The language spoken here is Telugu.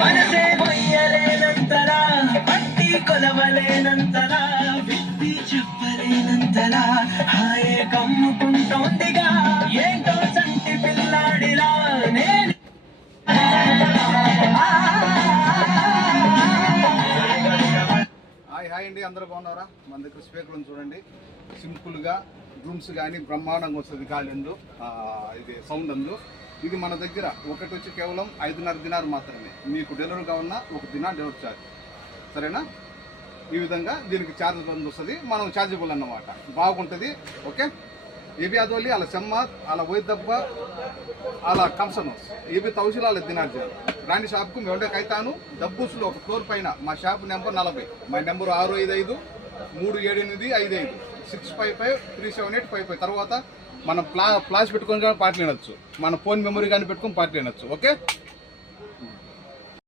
మనసే మొయ్యలేనంతలా పట్టి కొలవలేనంతలా వ్యక్తి చెప్పలేనంతలా హాయే కమ్ముకుంటోందిగా ఏంటో సంటి పిల్లాడిలా నేను హాయ్ అండి, అందరూ బాగున్నారా? మన దగ్గర స్పీకర్లను చూడండి, సింపుల్గా డ్రమ్స్ కానీ బ్రహ్మాండంగా వస్తుంది. గాలి అందు ఇది సౌండ్ అందు. ఇది మన దగ్గర ఒకటి వచ్చి కేవలం 5.5 దినాలు మాత్రమే. మీకు డెలివరీ కావాలన్నా 1 దినాలు డెలివరీ ఛార్జ్, సరేనా? ఈ విధంగా దీనికి ఛార్జ్ బంద్ వస్తుంది, మనం ఛార్జబుల్ అన్నమాట. బాగుంటుంది. ఓకే, ये भी आदोली अला सम्मात अला वही दब्बा अला कंसनोस ये भी तौसील अला दिनार जाल रानी షాప్ కు మేము కైతాను డబ్బుస్లో ఒక ఫ్లోర్ పైన మా షాప్ నెంబర్ 40 మా నెంబర్ 6553785 6553785 తర్వాత మనం ఫ్లాష్ పెట్టుకొని పాటలు వినొచ్చు, మన ఫోన్ మెమరీ కానీ పెట్టుకొని పాటలు వినొచ్చు. ఓకే.